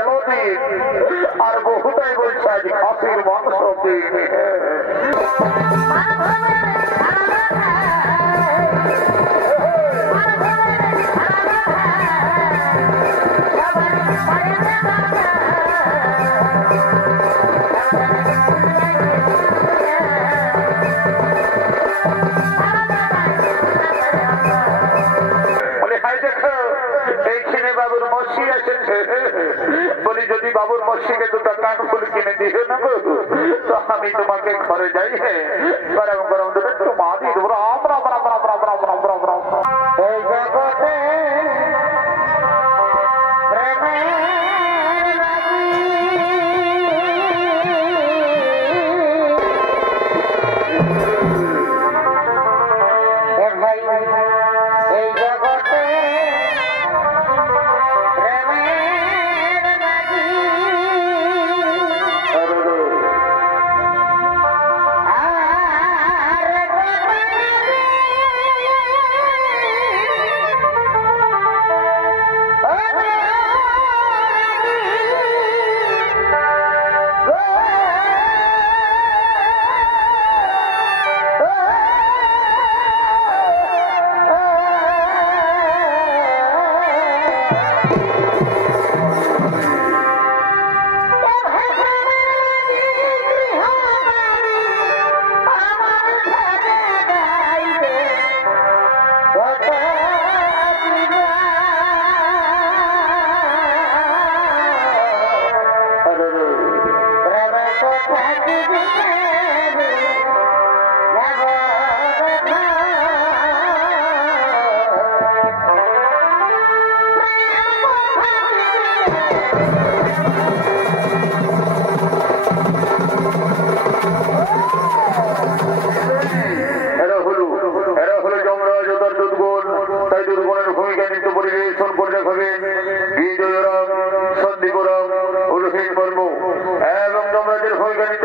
মেলো দিন আর বহুটাই বলছে আজ খাসির মাংস দিন। বাবুর মসি এসেছে বলি, যদি বাবুর মসিকে দুটো কানফুল কিনে দিয়ে নেবো তো আমি তোমাকে ঘরে যাই। হ্যাঁ গরম গরম দুটো একটু মা দিয়ে দেবো। এই জগতে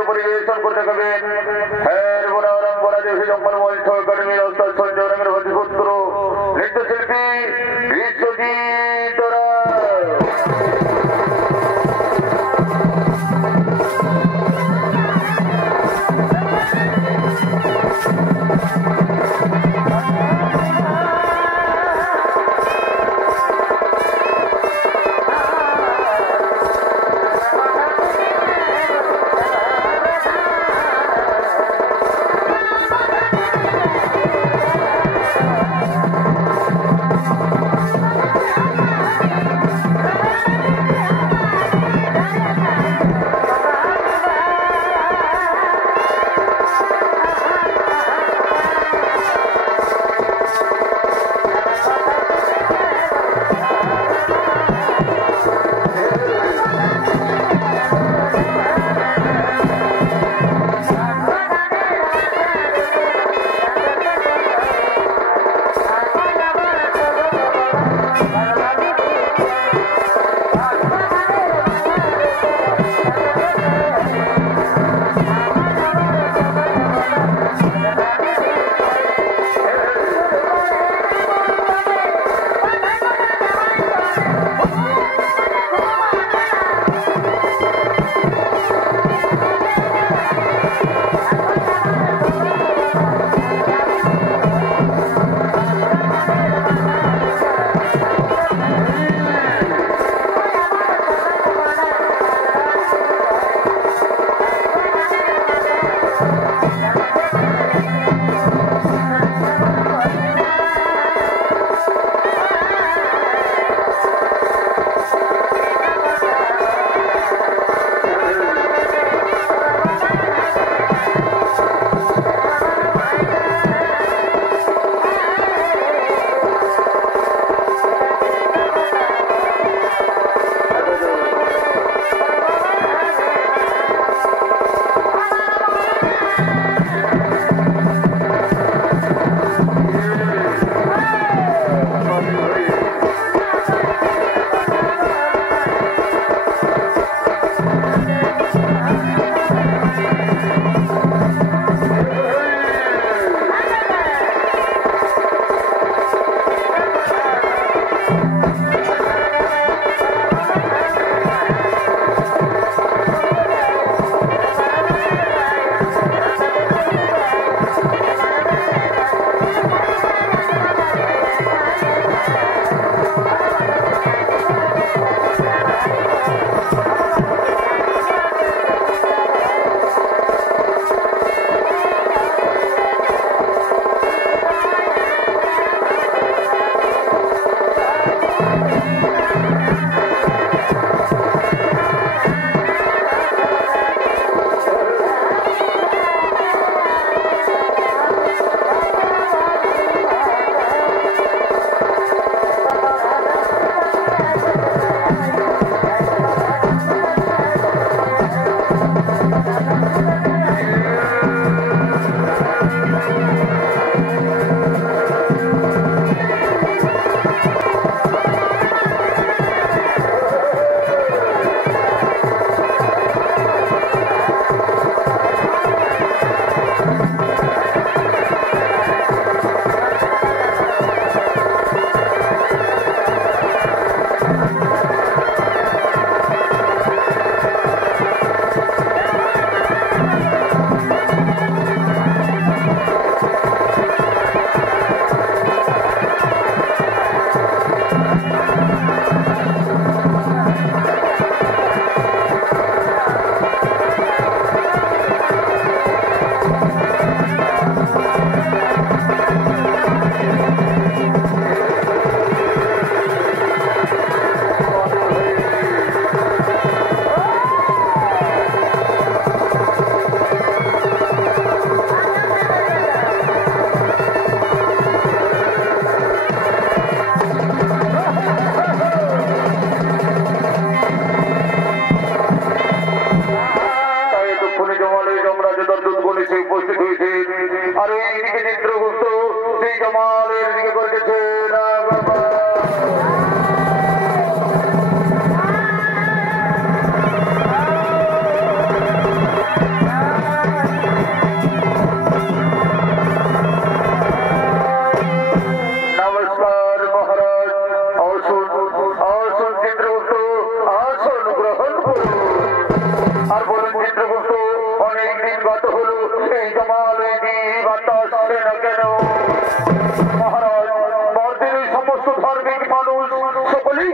পরিবেশন করতে হবেন। পুত্র নৃত্যশিল্পী বিশ্বজিৎ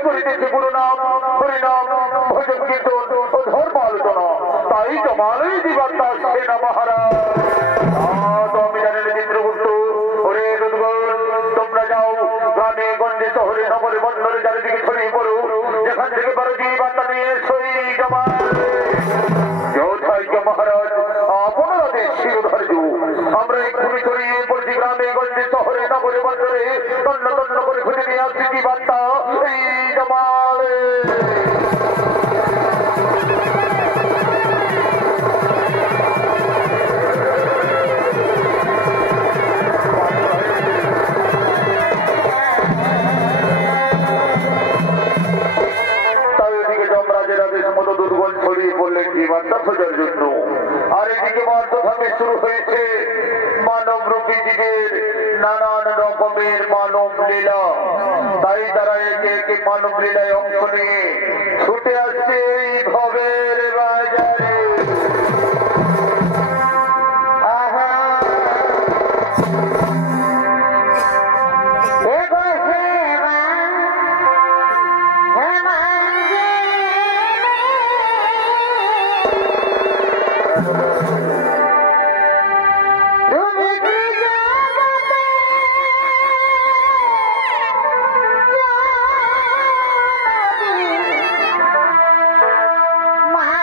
করিতেছে পুরনাম হরিনাম ভজন কীর্তন ও ধর্ম আলোচনা, তাই জমালই জীবাত্মা আসছে না মহারাজ। তো আমি জানেন চিত্রগুপ্ত, ওরে দুর্গল, তোমরা যাও গ্রামে গঞ্জে শহরে নগরে বন্দরে চারিদিকে ছড়িয়ে পড়ো, যেখান থেকে পারো জীবাত্মা নিয়ে সই জমাল। মহারাজ আপনারা দেশ শিরোধার্য, আমরা এক্ষুনি ছড়িয়ে পড়ছি গ্রামে গঞ্জে শহরে নগরে বন্দরে, তন্ন তন্ন করে খুঁজে নিয়ে আসছি জীবাত্মা এই জমালে। দুর্গল ছড়িয়ে পড়লেন জীবাত্মা খোঁজার জন্য। আর এদিকে মর্তভাবে শুরু হয়েছে মানব রূপী জীবের নানান রকমের মানব লীলা। তাই তারা একে একে মানব লীলায় অংশ নিয়ে ছুটে আসছে এই ভবের বাজারে। মা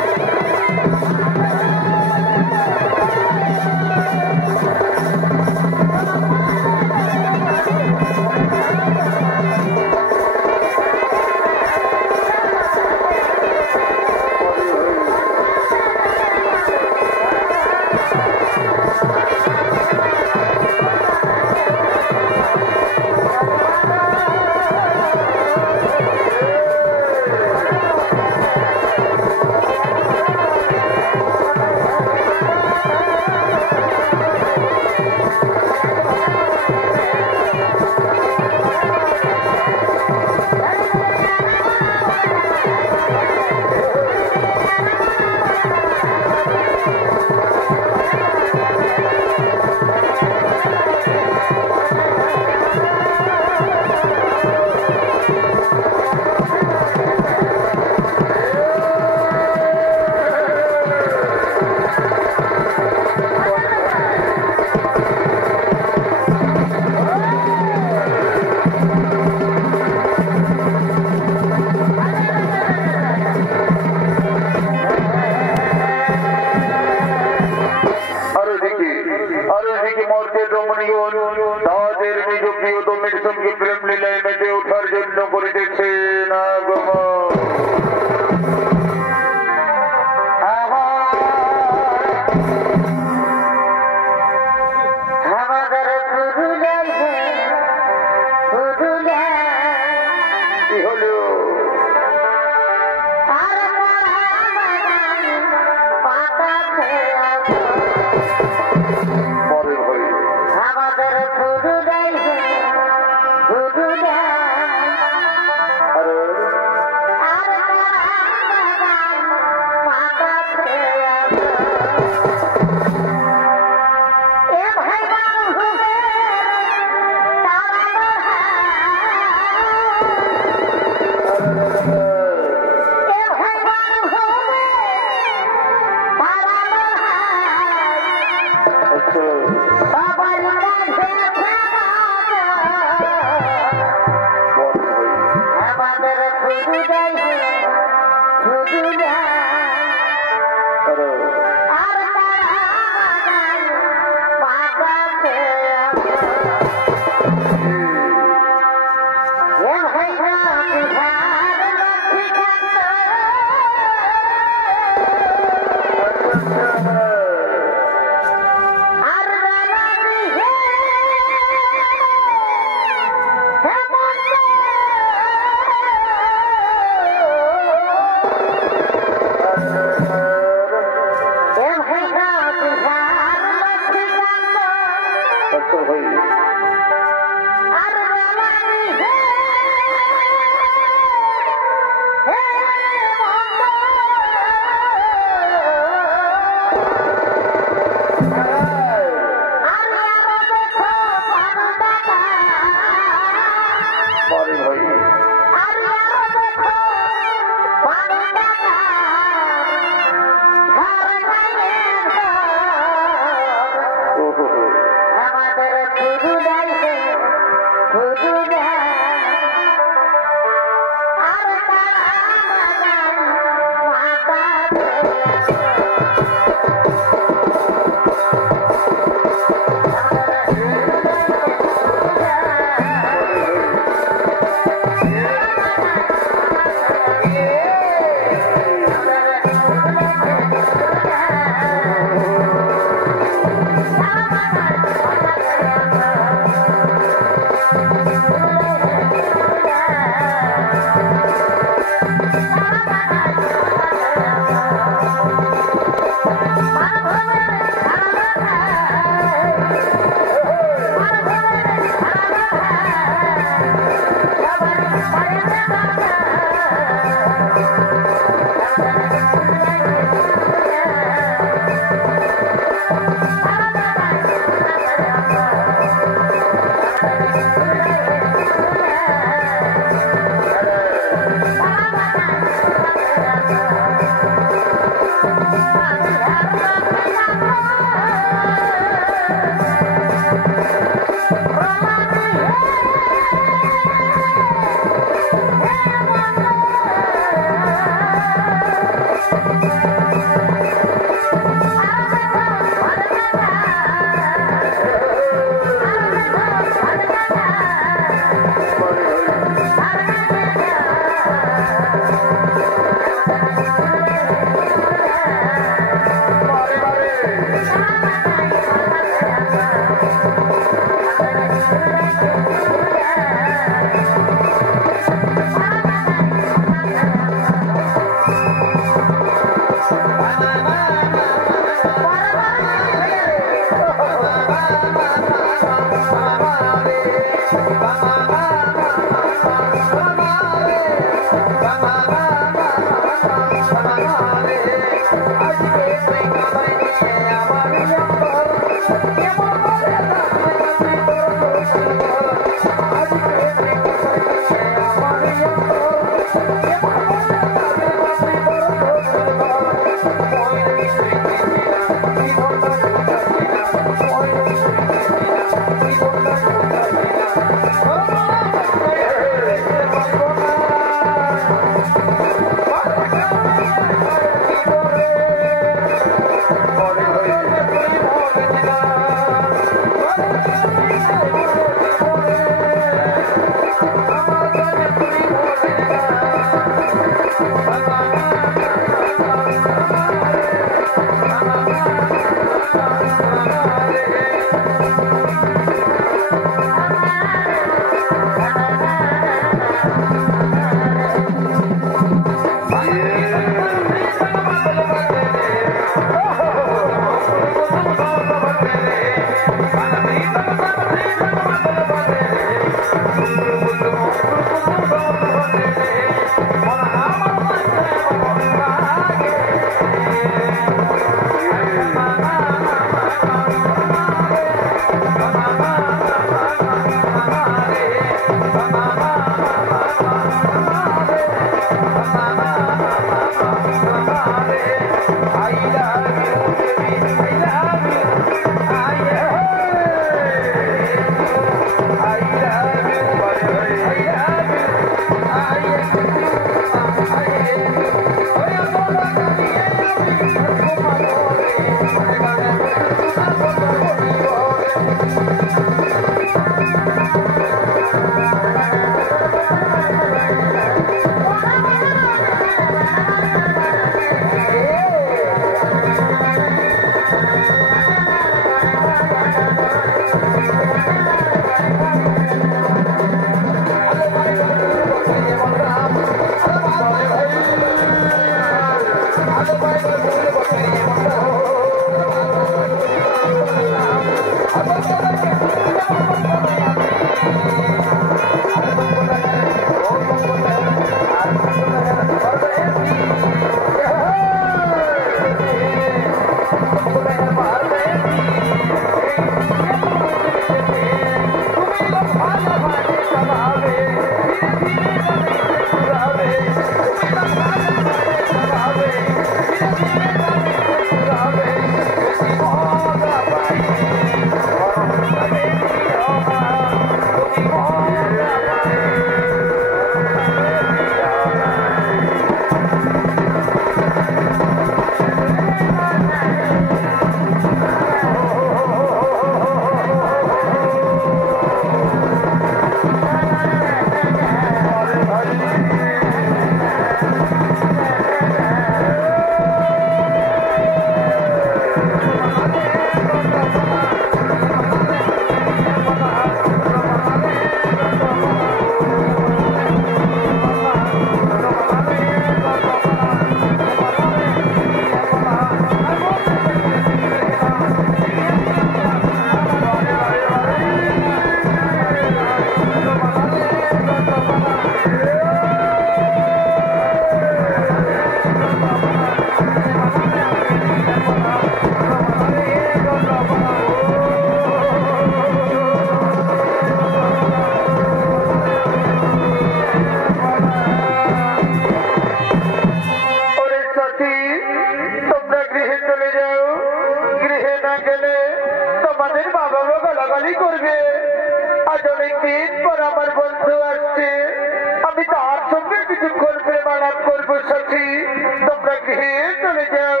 গৃহে চলে যাও।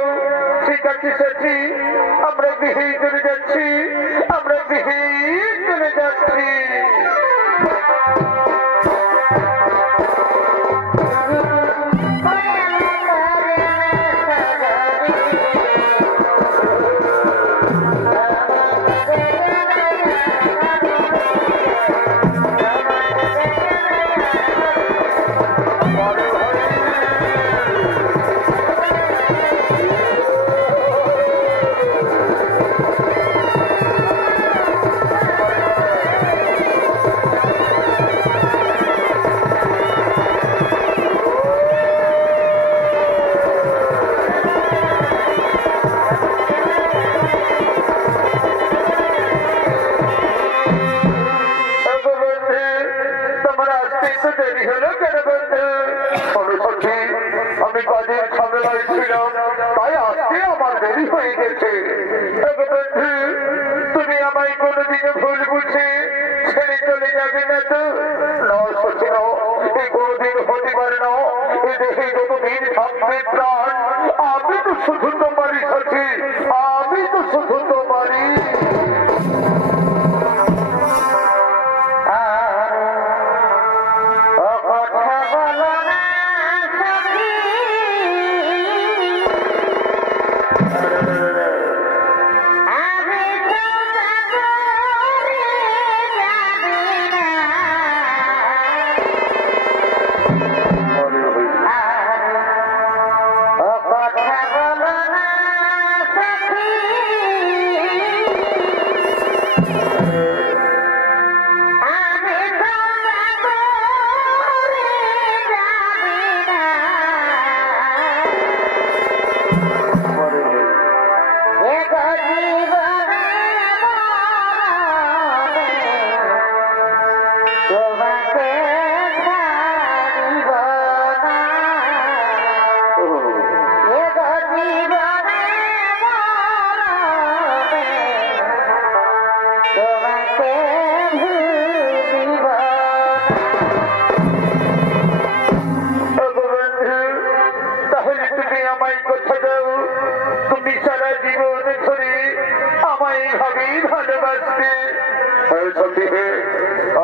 ঠিক আছে সখী, আমরা গৃহে চলে যাচ্ছি, আমরা গৃহে চলে যাচ্ছি। আমি কাজের ঝামেলায় ছিলাম, তাই আসতে আমার দেরি হয়ে গেছে। তুমি আমায় কোনোদিনও ভুল বুঝে ছেড়ে চলে যাবে না তো? সচিন, এই কোনোদিন হতে পারে না। এ দেশে যতদিন থাকবে প্রাণ, আমি তো শুধু তোমারই সাথে, আমি তো শুধু তোমারই।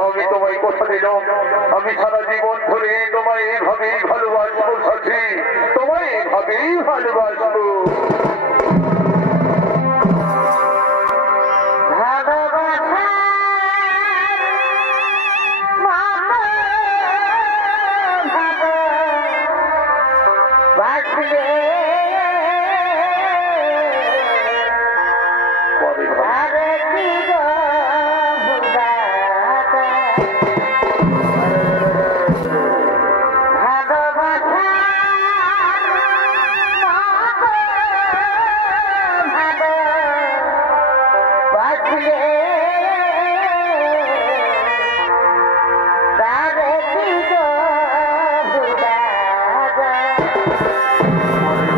আমি তোমায় কথা দিলাম, আমি সারা জীবন ধরে তোমায় এভাবেই ভালোবাসবো সাথী, তোমায় এভাবেই ভালোবাসবো। Bye.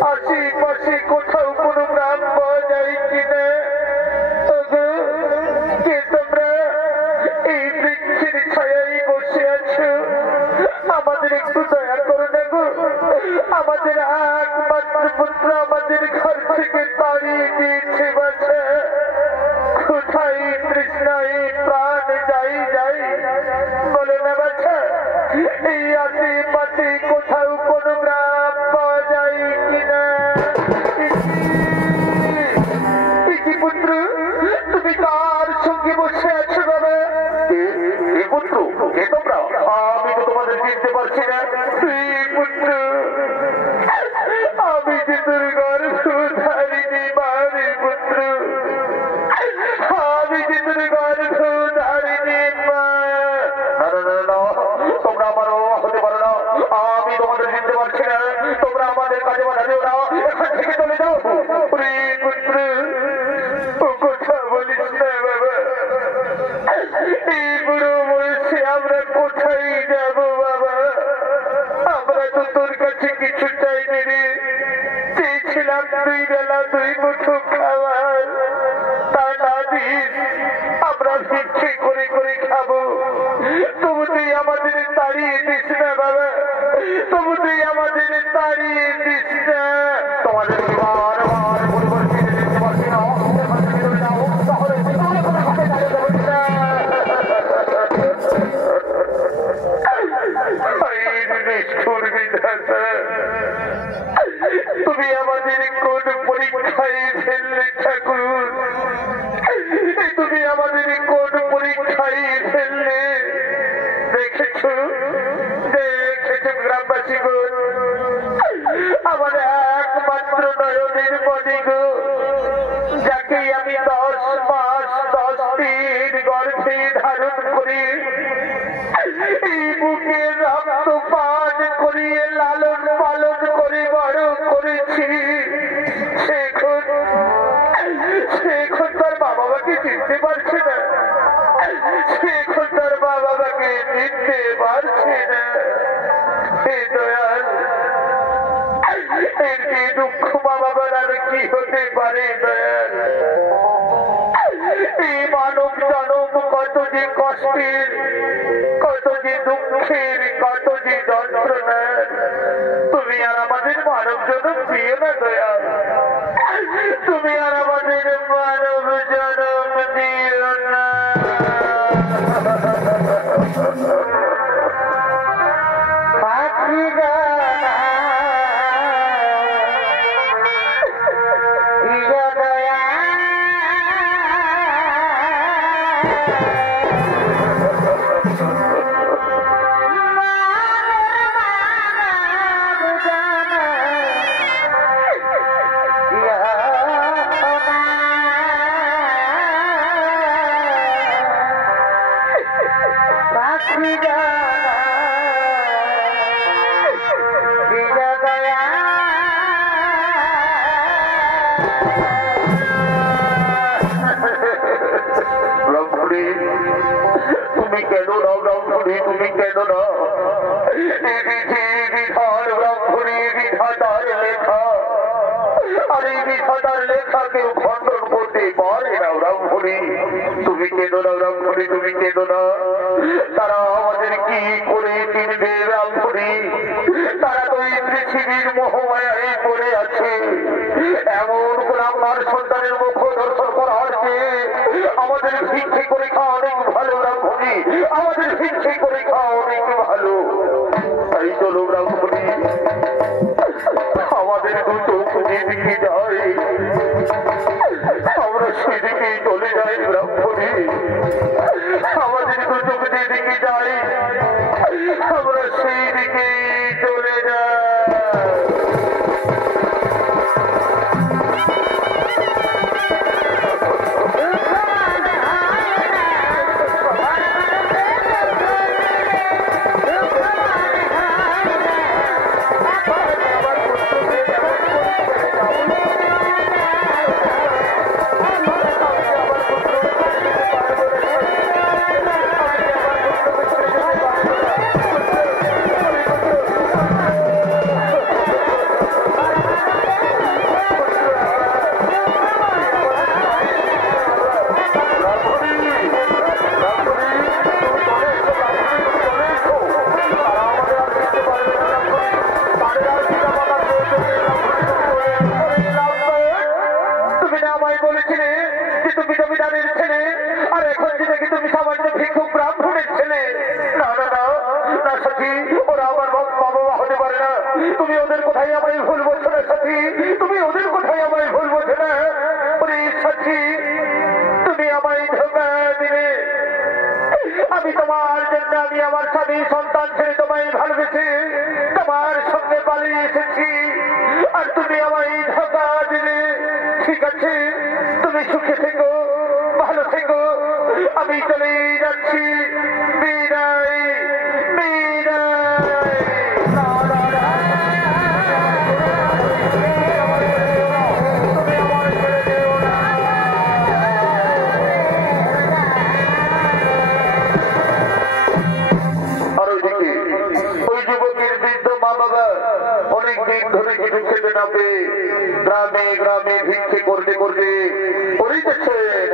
Así আমাদের একমাত্র পুত্র আমাদের ঘর থেকে তাড়িয়ে দিয়েছে বাছা। কোথায় তৃষ্ণায় প্রাণ যাই যাই বলে না বাছা? এই আশেপাশে কোথাও কোনো গ্রাম পাওয়া যায় কিনা? পুত্র, তুমি কার সঙ্গে বসে আছো বাবা? পুত্র, কে তোমরা? আমি তো তোমাদের চিনতে পারছি না। পুত্র, আমি যে তোর গর্ভধারিণী মারি পুত্র, আমি যে তোর গর্ভধারিণী মা। তোমরা আমার হতে পারো না, আমি তোমাদের চিনতে পারছি না। তোমরা আমাদের কাজে বাধা দিও না, এখান থেকে চলে যাও। পুত্র, ও কথা বলিস না বাবা। এই বুড়ো বয়সে আমরা কোথায় যাব বাবা? আমরা তো তোর কাছে কিছু চাইনি রে। চেয়েছিলাম 2 বেলা 2 মুঠো খাবার, তা না দিস। আমরা ভিক্ষে করে করে খাবো। তবু তুই আমাদের তাড়িয়ে দিস না বাবা, তবু তুই আমাদের তাড়িয়ে দিস না। তোমাদের বারবার পরিবর্তিত দেখতে পাচ্ছি না, তাহলে তুমি আমাদের কোন পরীক্ষায় ফেললে ঠাকুর? তুমি আমাদের কোন পরীক্ষায় ফেললে? দেখেছ গ্রামবাসী গো, আমার একমাত্র নয়নের মণি গো, যাকে আমি 10 মাস 10 দিন গর্ভে ধারণ করি, এই বুকে রক্ত পান করিয়ে লালন পালন করে বড় করেছি, সেখন তার মা বাবাকে চিনতে পারছে না। সেখন তার মা বাবাকে চিনতে পারছে না। দয়াল, এর কি দুঃখ মা বাবার আর কি হতে পারে দয়াল? এই মানব জনম কত যে কষ্টের, কত যে দুঃখের, কত যে যন্ত্রণার। তুমি আর আমাদের মানব জনম দিও না দয়াল, তুমি আর আমাদের মানব জনম দিও না। তুমি কেন না ব্রহ্মণী, তুমি কেন না? বিধাতার লেখা, আর এই বিধাতার লেখা কেউ খণ্ডন করতে পারে না ব্রহ্মণী। তুমি কেন না ব্রহ্মণী, তুমি কেন না? তারা আমাদের কি করে চিনবে ব্রহ্মণী? তারা তো এই পৃথিবীর মোহমায়ায় পড়ে আছে। এমন করে আমার সন্তানের মুখ দর্শন করার চেয়ে আমাদের ভিক্ষে করে খাওয়া অনেক ভালো ব্রাহ্মণী, আমাদের ভিক্ষে করে খাওয়া অনেক ভালো। তাই চলো ব্রাহ্মণী, আমাদের দুটো যেদিকে যাই আমরা সেদিকেই চলে যাই ব্রাহ্মণী। আমাদের দুটো যেদিকে যাই আমরা সেই দিকেই চলে যাই। তুমি ওদের কোথায় আমায় ভুল বলছো না সাথী, তুমি ওদের কোথায় আমায় ভুল বলছো না। ওরে সাথী, তুমি আমায় ধোঁকা দিলে। আমি তোমার জন্য, আমি আমার স্বামী সন্তান ছেড়ে তোমায় ভালোবেসে তোমার সঙ্গে পালিয়ে এসেছি, আর তুমি আমায় ধোঁকা দিলে। ঠিক আছে, তুমি সুখে থেকো, ভালো থেকো, আমি চলে যাচ্ছি। বিদায়, বিদায়। অনেকদিন ধরে কিছু খেতে না পেয়ে গ্রামে গ্রামে ভিক্ষে করতে করতে পড়িতেছেন।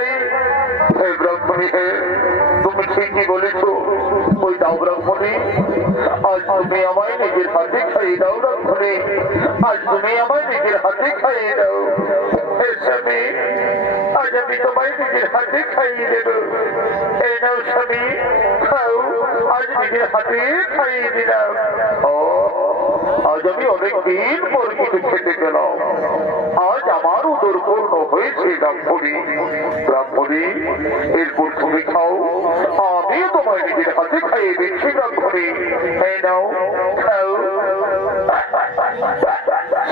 চাই। হে ব্রাহ্মণী, হে তুমি ঠিকই বলেছ। ওই দাও ব্রাহ্মণী, আজ তুমি আমায় নিজের হাতে খাইয়ে দাও। ব্রাহ্মণী, আজ তুমি আমায় নিজের হাতে খাইয়ে দাও। হে স্বামী, আজ আমি তোমায় নিজের হাতে খাইয়ে দেব। এই নাও স্বামী, খাও। আজ নিজের হাতে খাইয়ে দিলাম। ও আজ আমি অনেকদিন পর কিছু খেতে পেলাম। আজ আমার উদর পূর্ণ হয়েছে। ব্রাহ্মণী, ব্রাহ্মণী, এরপর তুমি খাও। আমি তোমায় নিজের হাতে খাইয়ে দিচ্ছি। ব্রাহ্মণী, এই নাও, খাও।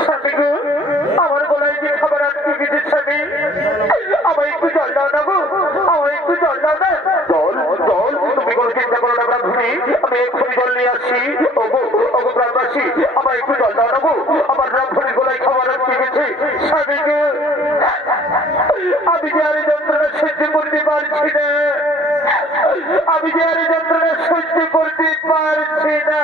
স্বামী গো, আমার গলায় যে খাবার আটকে গেছে স্বামী, আমায় একটু জল দাও না গো, আমায় একটু জল দাও না। জল, জল, তুমি কোনো চিন্তা করো না ব্রাহ্মণী, আমি এক্ষুনি জল নিয়ে আসছি। ওগো, ওগো গ্রামবাসী, আমায় একটু জল দাও না গো, আমার ব্রাহ্মণীর গলায় খাবার আটকে গেছে। স্বামী গো, আমি যে আর যন্ত্রণা সহ্য করতে পারছি না, আমি যে আর যন্ত্রণা সহ্য করতে পারছি না।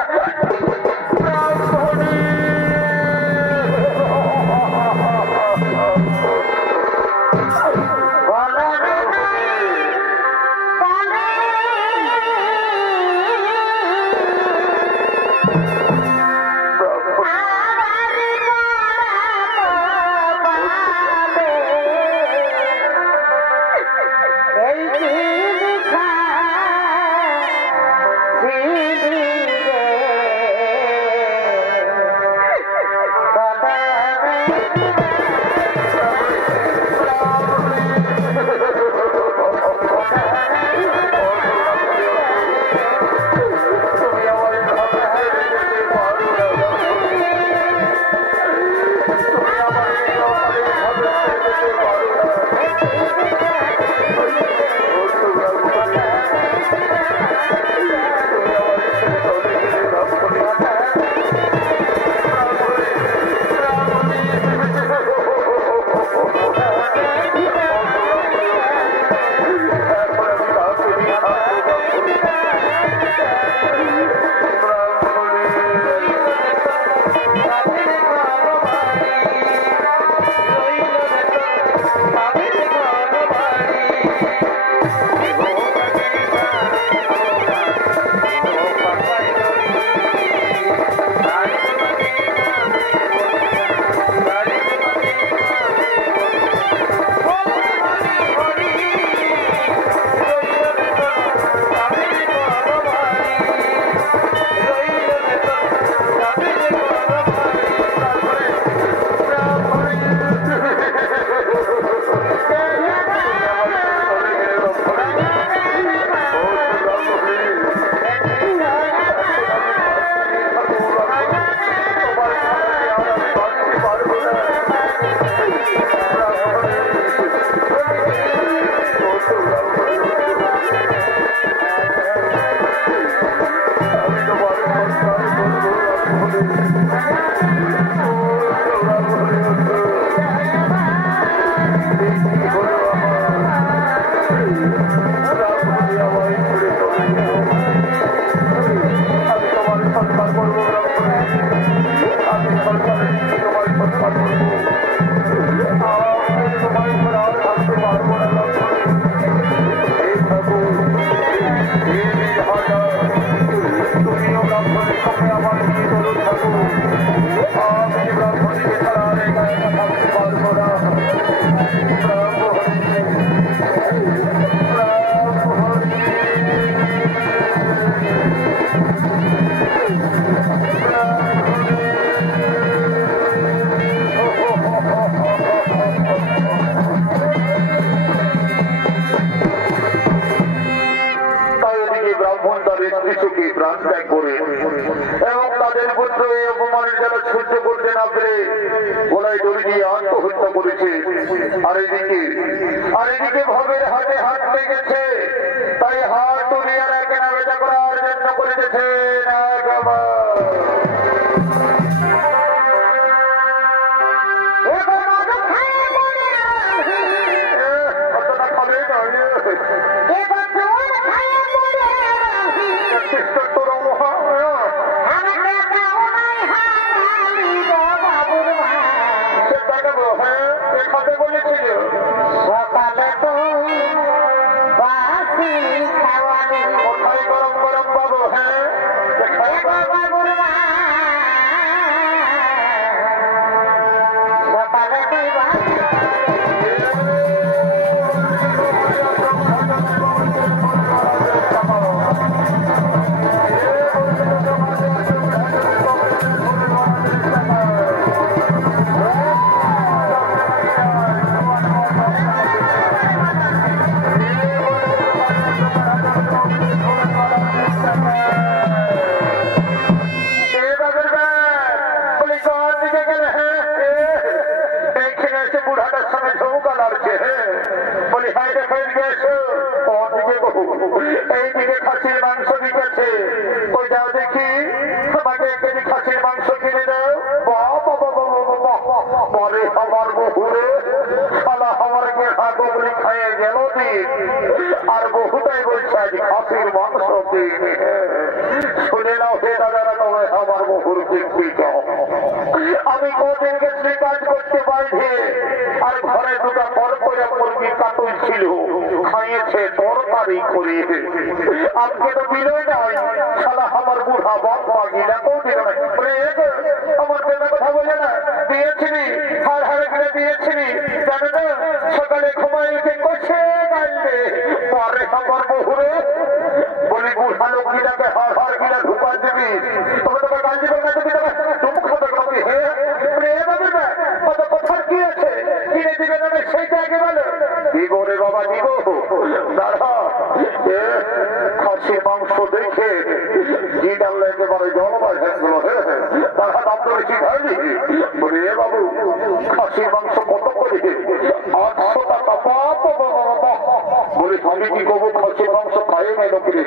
সকালে তো এসো। ওদিকে গো, এইদিকে খাসির মাংস বিকেছে, ওই যাও দেখি আমাকে 1 কেজি খাসির মাংস কিনে দাও। বলে আমার বহুরে শালা আমাকে হাগবলি খাইয়ে গেল দিন, আর বহুটাই বলছে আজ খাসির মাংস দিন। শুনে নাও হে দাদারা, তবে আমার বহুর দেখবি যাও। আমি কদিন গেছি কাজ করতে বাইরে, আর ঘরে 2টা পরপরা মুরগি কাটুল ছিল, খাইয়েছে তরকারি করে। আজকে তো বিলই নাই, শালা আমার বুড়া বাবা গিলা কদিন আমার বেলা কথা বলে না দিয়েছিলি, হাড় হাড়ে গিলে দিয়েছিলি, জানে না সকালে ঘুমাই উঠে কষে গাইবে পরে আমার বহুরে। বলি বুড়া লোক গিলাকে হাড় হাড় গিলা ঢুকান দিবি, তবে তোমার গান দিবে না, তুমি তোমার তুমি খাবে কবি। হে কত কথা কি আছে, কিনে দিবে না সেইটা আগে বলো। দিব রে বাবা দিব, দাঁড়া খাসির মাংস দেখে জিডাল একেবারে জলবায় হয়েছিল। দাঁড়া দাম করেছি খাইনি। বলি এ বাবু খাসির মাংস কত করে? 800 টাকা। বলি আমি কি করবো, খাসির মাংস খাই নাই লোকের।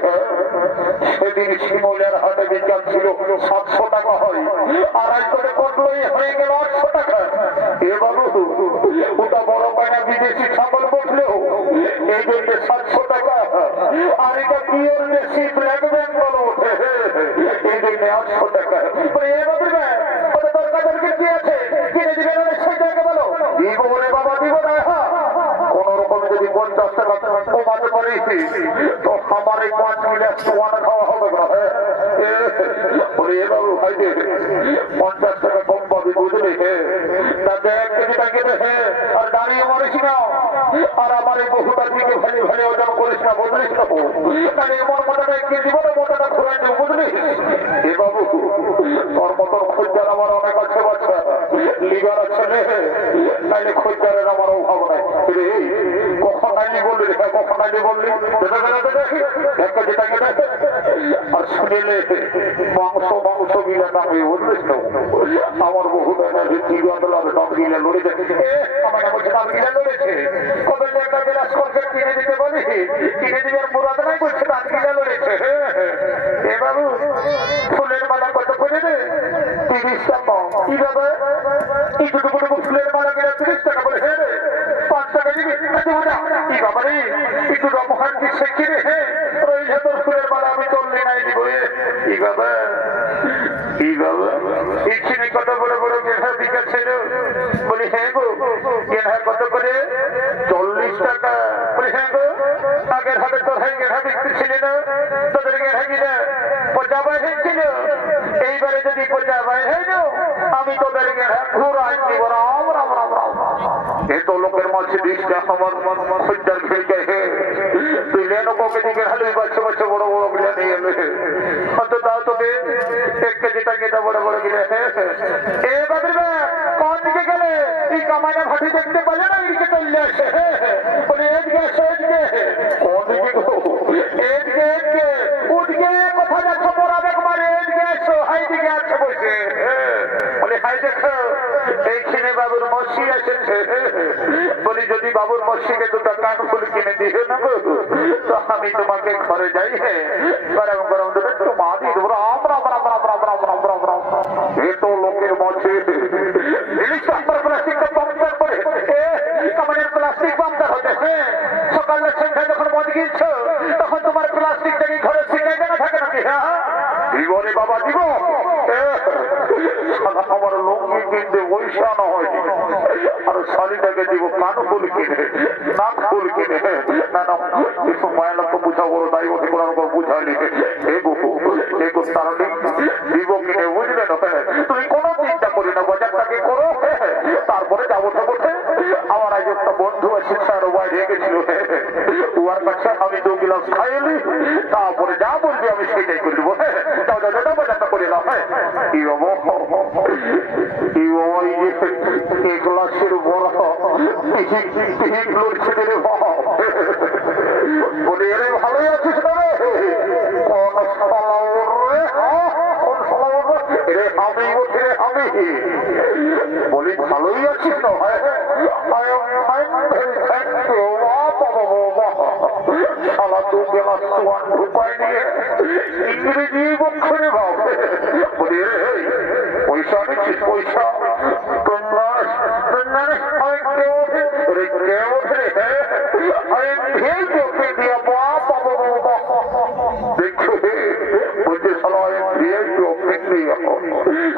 সেদিন শিমলের হাটে বিজ্ঞান ছিল 700 টাকা হয়, আর আজ করে কটলই হয়ে গেল 800 টাকা। এ বাবু ওটা বড় পায়না বিদেশি ছাগল বসলেও এই জন্য 700 টাকা, আর এটা পিওর দেশি ব্ল্যাক বেঙ্গল ওঠে এই জন্য 800 টাকা। এ বাবু ওটা তরকারি কি আছে, কিনে দিবে না সেটাকে বলো। দিব রে বাবা দিব না। কোন রকম যদি 50 টাকা কমাতে পারি তো আমার এই 5 মিনিট সোয়ানা খাওয়া হবে না। বলে এ বাবু ভাই 50 টাকা কম পাবি বুঝলি, তাতে 1 কেজি টাকা হে আর দাঁড়িয়ে মারিস না, আর আমার এই বহুটার দিকে ভালো ভালো ওজন করিস না বুঝলিস না। তাহলে এমন মোটাটা 1 কেজি বলে মোটাটা ঘুরাই দেব বুঝলি। এ বাবু তোর মতন খোঁজার আমার অনেক আছে, বাচ্চা লিভার আছে, নাইলে খোঁজারের আমার অভাব নাই। কখন নাইনি বললি, কখন নাইনি বললি, দেখি 1 কেজি টাকা দেখে। আর শুনেলে মাংস মাংস গিলা নামে বুঝলিস না। আমার বহু দাম গিলা লড়ে দেখেছে, আমার দাম গিলা লড়েছে। কবে একটা গ্লাস কনফেক্ট কিনে দিতে বলি, কিনে দিবার মুরাদ নাই বলছে, দাম গিলা লড়েছে। এ বাবু ফুলের মালা কত করে রে? 30 টাকা। কি যাবে এই দুটো ফুলের মালা গেলে 30 টাকা বলে। হে রে 5 টাকা দিবি? কি বাবা রে একটু রমহান কি শেখি রে। ওই ভেতর ফুলের মালা আমি চললে নাই দিব। কি বাবা কি বাবা ইচ্ছিনি কত বড় বড় গেঁড়া বিকাছিল। বলি হ্যাঁ গো গেঁড়া কত করে? 40 টাকা। বলি হ্যাঁ গো আগের হাতে তোর হয়ে গেঁড়া বিক্রি ছিল না, তোদের গেঁড়া কিনা 50 হয়েছিল। এইবারে যদি 50 হয়ে যাও আমি তোদের গেঁড়া ঘুরাই দিব। রাম রাম রাম রাম। এ তো লোকের মাঝে দিসটা আমার সজ্জার খেলতে হে তুই লেনো কোকে দিকে হালুই বাচ্চা বাচ্চা বড় বড় গিলা নিয়ে এলে অন্তত তাও তোকে 1 কেজি টাকা বড় বড় গিলা। এ বাবির কোন দিকে গেলে এই কামাইনা ভাটি দেখতে পারে না, এদিকে চলে আসে। বলে এদিকে আসে, এদিকে কোন দিকে গো? এদিকে উঠকে কোথা যাচ্ছ মোরা বেগ মারে, এদিকে আসো। হাই দিকে আছে বসে। বলে হাই দেখো এইখানে বাবুর মসি এসেছে। বলি যদি বাবুর মসিকে 2টা কানফুল কিনে দিও না গো তো আমি তোমাকে ঘরে যাই। গরম গরম দুটো চুমা দিয়ে দেবো। রাম রাম রাম রাম রাম রাম রাম রাম রাম। এ তো লোকের মধ্যে প্লাস্টিকটা পাম্পচার করে কামানের প্লাস্টিক পাম্পচার হচ্ছে। সকালের সন্ধ্যা যখন মদ গিয়েছ তখন তোমার প্লাস্টিকটাকে ঘরে শিখাই দেওয়া থাকে নাকি? জীবনে বাবা দিব আমার লুঙ্গি কিনতে পয়সা না হয়, আর শাড়িটাকে দিব কানফুল কিনে নাক ফুল কিনে। না না মায়ের তো বুঝা বড় দায়ী ওঠে কোন বুঝালি দিব কিনে বুঝলে না। তুমি কোনো চিন্তা করি না, বাজারটাকে করো। তারপরে যাবো বসে আমার আজ একটা বন্ধু আছে স্যার বাইরে গেছিল, ওর কাছে আমি 2 গ্লাস খাইলি, তারপরে যা বলবি আমি সেটাই করে দেবো। যাও যাও যাও বাজারটা করে নাও। কি বাবা কি বাবা এই গ্লাসের বড় লড়ছে রে বাবা। বলে এরে ভালোই আছিস না রে? কোন রে আমি বলছি রে আমি। বলি ভালোই আছিস না? শালা দু গ্লাস সোয়ান ঢুকাই নিয়ে ইংরেজি বক্ষরে ভাব বলি পয়সা নিচ্ছিস পয়সা দেখছো বলছে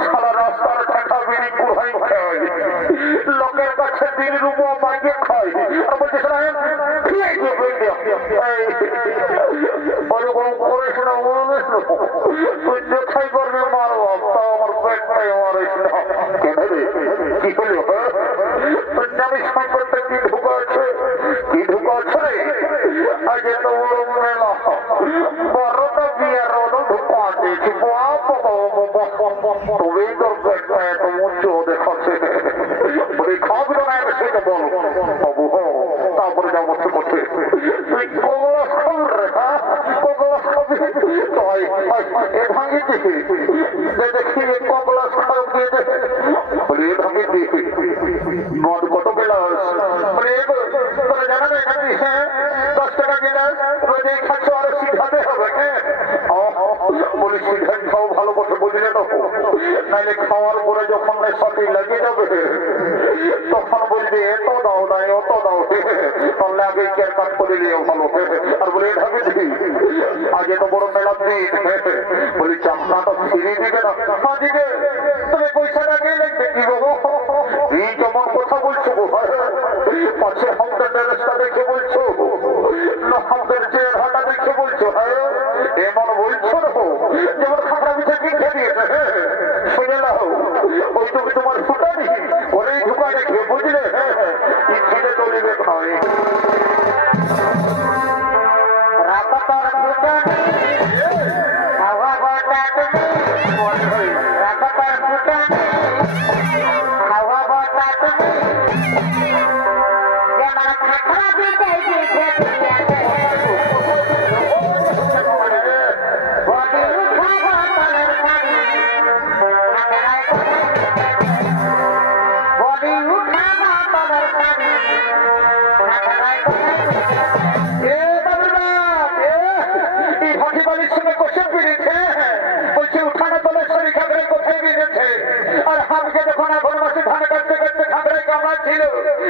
সারা রাস্তার টাকা বেরিয়ে কোথায় খায় লোকের কাছে দিন রুবো মাইকে খায় আর বলছে ওরকম করিস না তুই যেখাই করবি মারো তাও আমার পেটটাই মারিস না কেন রে কি হলো জানিস সম্পর্কে কি ঢুকা আছে কি ঢুকা আছে রে আজ তো বড় মেলা বড়টা বিয়ের রোদও ঢুকা দিয়েছি তবেই তোর পেটটা এত উঁচু দেখাচ্ছে বলে খাবি না সেটা বল বাবু তারপরে যাবো করতে তুই কগলা খাবি রে হ্যাঁ কগলা খাবি এ ভাঙি দেখি দেখি কগলা খাব দিয়ে দেখে বলে এ ভাঙি দেখি মদ কত গেলাস বলে তোরা জানা না এখানে হ্যাঁ 10 টাকা গেলাস রোজে খাচ্ছ আরো শিখাতে হবে হ্যাঁ বলি শিখান খাও ভালো কথা বুঝলে তো নাইলে খাওয়ার পরে যখন সঠিক লাগিয়ে যাবে তখন বলবি এত দাও নাই অত দাও তাহলে আগে কেয়ার কাট করে নিয়েও ভালো আর বলে ভাবি আগে তো বড় মেলার দিন বলি চাপনা তো ফিরিয়ে দিবে না দিবে তুমি পয়সাটা কে লাগবে কি বাবু এই কেমন কথা বলছো পাশে আমাদের ড্রেসটা দেখে বলছো না আমাদের চেহারাটা দেখে বলছো হ্যাঁ এমন বলছো না যেমন খাতা পিঠে কিনতে দিয়েছে শুনে নাও ওই তুমি তোমার ফুটানি ওরেই ঢুকা দেখে বুঝলে এই ছেলে চলিবে নয়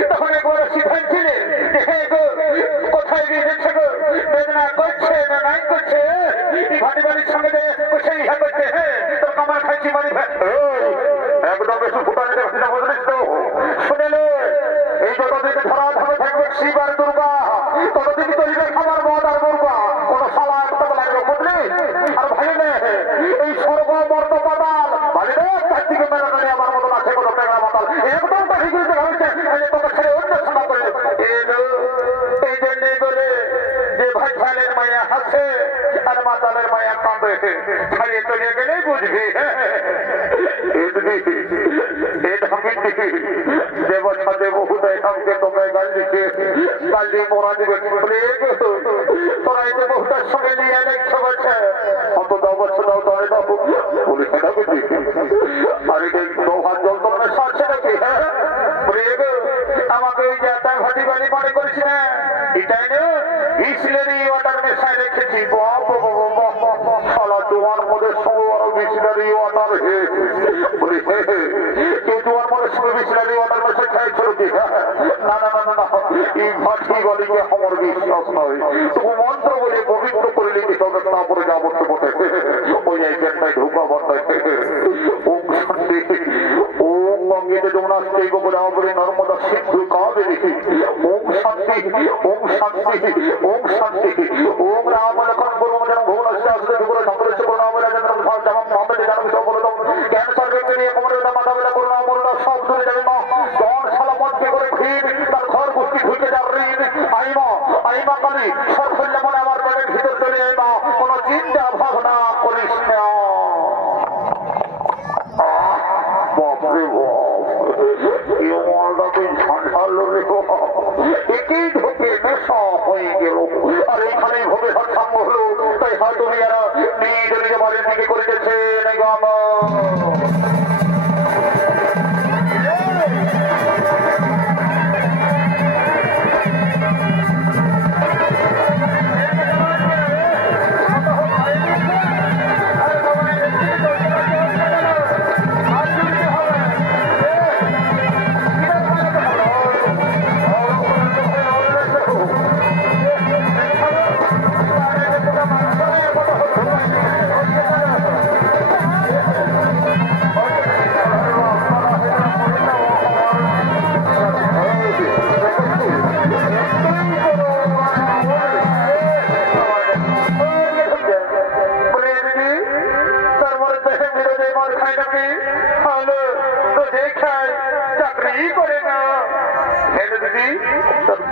তখন একবার সিদ্ধান্ত ছিলেন কোথায় গিয়েছে গো বেদনা করছে না নাই করছে ভাটি বাড়ির সঙ্গে ইহা করছে হ্যাঁ তোর কামার খাইছি বাড়ি একদম বেশি ফুটানি দেখছি না বুঝলিস তো শুনেলে এই যতদিন ধরা ধরে থাকবে শিব আর দুর্গা ততদিন চলবে খাবার মদ আর দুর্গা কোন সালা একটা লাগবে বুঝলি আর ভাই এই স্বর্গ মর্ত পাতাল ভাই রে তার দিকে মেলা করে আমার মতন আছে কোনো টেঙ্গা পাতাল একদম তাকে কিন্তু ভাবছে তোকে ছেড়ে অন্য ক্ষমা করে এই জন্যই বলে যে ভাই ছেলের মায়া হাসে আর মাতালের মায়া কাঁদে খাইয়ে চলে গেলেই বুঝবি দেবছাদে বহুদায় আমাকে তোকে গাল দিচ্ছে গাল দিয়ে মোরা দিবে তোরা এই যে বহুটার সঙ্গে নিয়ে দেখছো বলছে অত দাও বছর দাও তবে দাও পুলিশে দাবি আর এটা 9 জল তোমরা সারছে নাকি হ্যাঁ আমাকে ওই যে একটা ভাটি বাড়ি মনে করিস না এটাই না বিসলেরি ওয়াটার মেশায় রেখেছি তোমার মধ্যে সঙ্গে আরো বিসলেরি ওয়াটার কেউ তোমার মধ্যে সঙ্গে বিসলেরি ওয়াটার মেশে খাইছিল কি না না না না এই ভাটি গলিকে আমার বিশ্বাস নয় তবু মন্ত্র বলে পবিত্র করে নিতে হবে তারপরে যাবতীয় বটে ওই জায়গাটায় ঢুকা বটে ওম শান্তি ওম গঙ্গেতে যমুনাস্তে গোপদাবরী নর্মদা সিন্ধু কাবেরী ওম শান্তি ওম শান্তি ওম শান্তি ওম রাম লক্ষ্মণ পূর্বজন ভুবনস্য আসলে বিপুল সংগ্রহ করুণাম রাজেন্দ্র ভাব জাম মোহাম্মদ জানব সবলতম ক্যান্সার রোগে নিয়ে কোমরের মাথা ব্যথা করুণা মরুণা সব দূরে যাবে মা জন সালামতকে করে ভিড় তার ঘর গোষ্ঠী ঢুকে যার ঋণ আইমা কালী সরফল্য মনে আমার পেটের ভিতর চলে এমা কোনো চিন্তা ভাবনা করিস না বাপরে একেই ঢোকে নেশা হয়ে গেল আর এখানে ভবে সাঙ্গ হলো তাই হাতুড়িয়ারা নিজ নিজ বাড়ির দিকে করিতেছে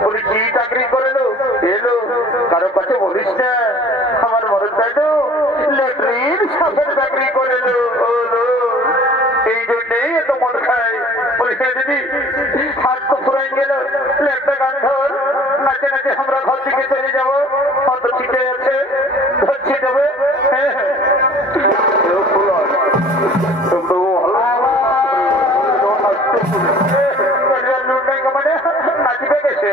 বলি কি চাকরি করলো এলো কারো কাছে বলিস না আমার মরদ দাদু ল্যাট্রিন সাফের চাকরি করলো এই জন্যেই এত মদ খায়। বলি হ্যাঁ দিদি হাত তো ফুরাই গেল একটা গান ধর নাচে নাচে আমরা ঘর থেকে চলে যাবো অত ঠিকই আছে ধরছে যাবে হ্যাঁ মানে নাচবে গেছে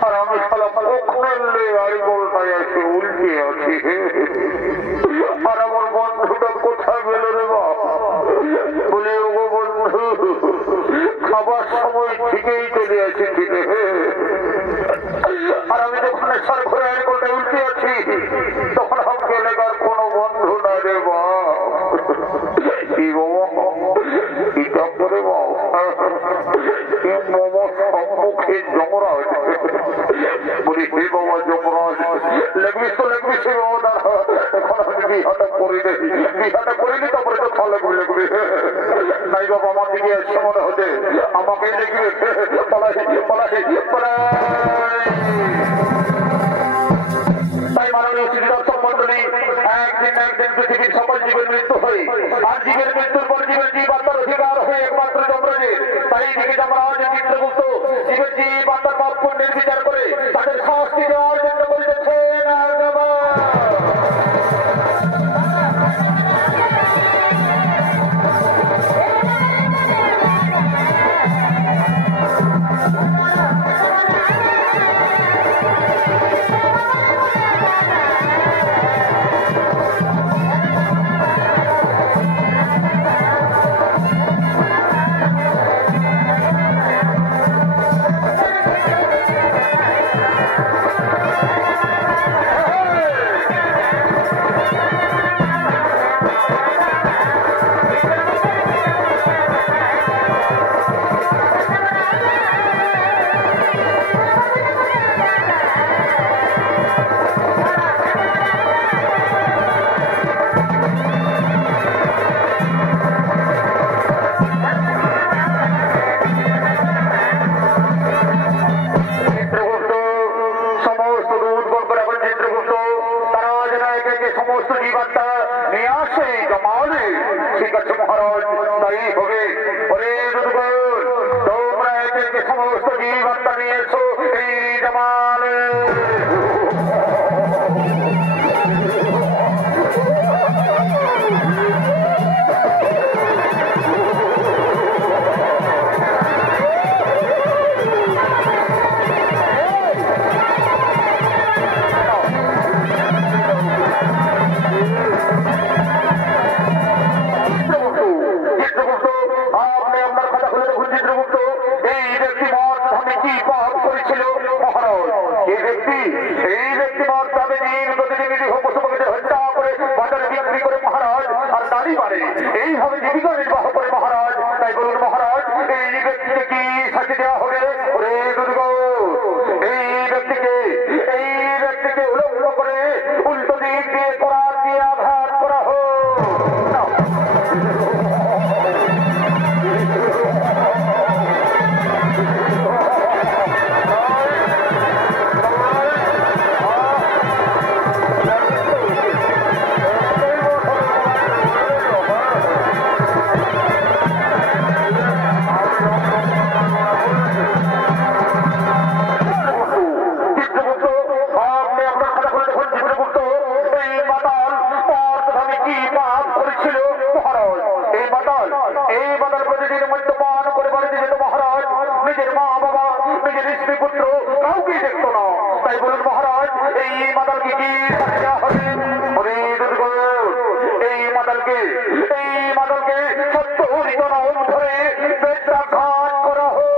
আর আমি শালা ওখানে গাড়ি গোলটায় এসে উল্টে আছি আর আমার বন্ধুটা কোথায় গেল রে বাপ বলে ও বন্ধু খাবার সময় ঠিকই চলে এসেছি আর আমি যখন সার ঘরে গাড়ি গোলটায় উল্টে আছি তখন আমাকে এলাকার কোনো বন্ধু না রে বাপ কি বাবা কি কাপ করে বাপ সম্মুখে যমরাজ বলি হে বাবা যমরাজ লাগবিস তো লাগবিস বাবা এখন আমি বিহাটা করি দেখি বিহাটা করিনি তারপরে তো ফল লাগবে নাই বাবা আমার দিকে এসে মনে হতে আমাকে লিখবে পলাই পলাই পলাই তাই মাননীয় দর্শক মন্ডলী একদিন একদিন পৃথিবীর সকল জীবের মৃত্যু হয় আর জীবের মৃত্যুর পর জীবের জীব আত্মার অধিকার হয়ে একমাত্র যমরাজের তাই দিকে যমরাজ চিত্রগুপ্ত জীবের জীব আত্মার পাপ পুণ্যের বিচার করে তাদের শাস্তি দেওয়ার জন্য বলতেছে সমস্ত জীবাত্মা নিয়ে আসে জমালে ঠিক আছে মহারাজ তাই হবে ওরে তোমরা একে সমস্ত জীবাত্মা নিয়ে এসো এই জমালে এই ব্যক্তি তাই বলুন মহারাজ এই মাতালকে কি হবে? এই মাতালকে সত্য হরিজন ধরে বেত্রাঘাত করা হোক।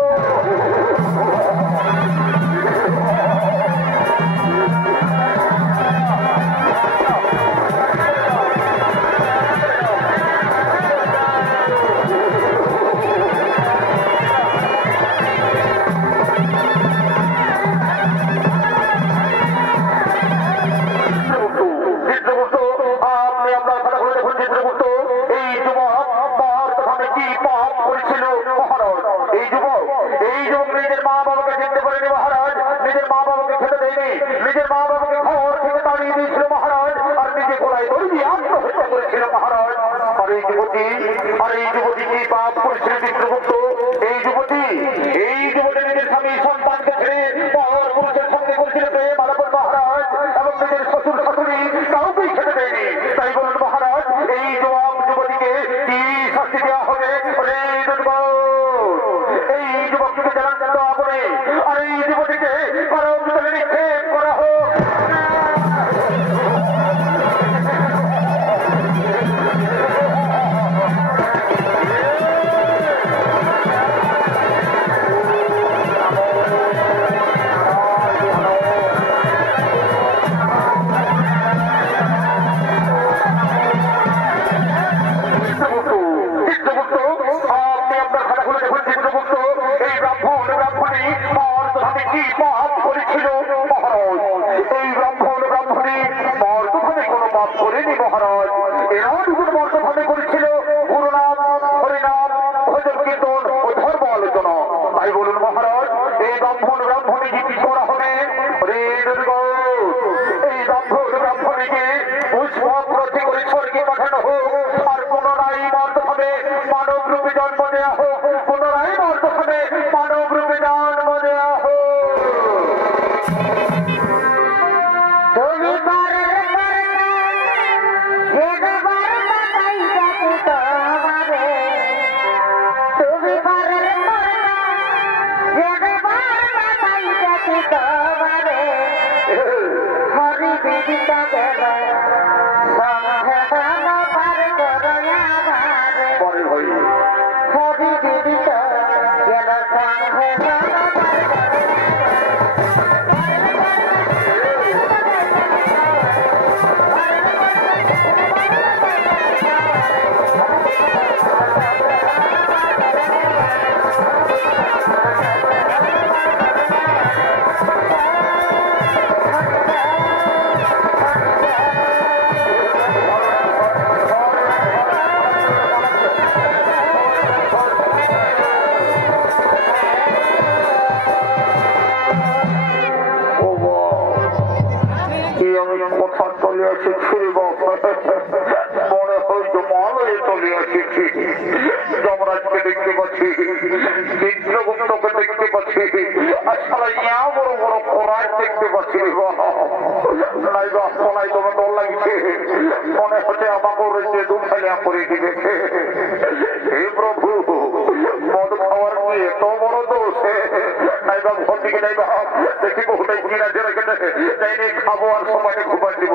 খাবো আর সময় ঘুমাই দিব,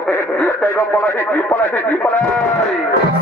তাই পলাই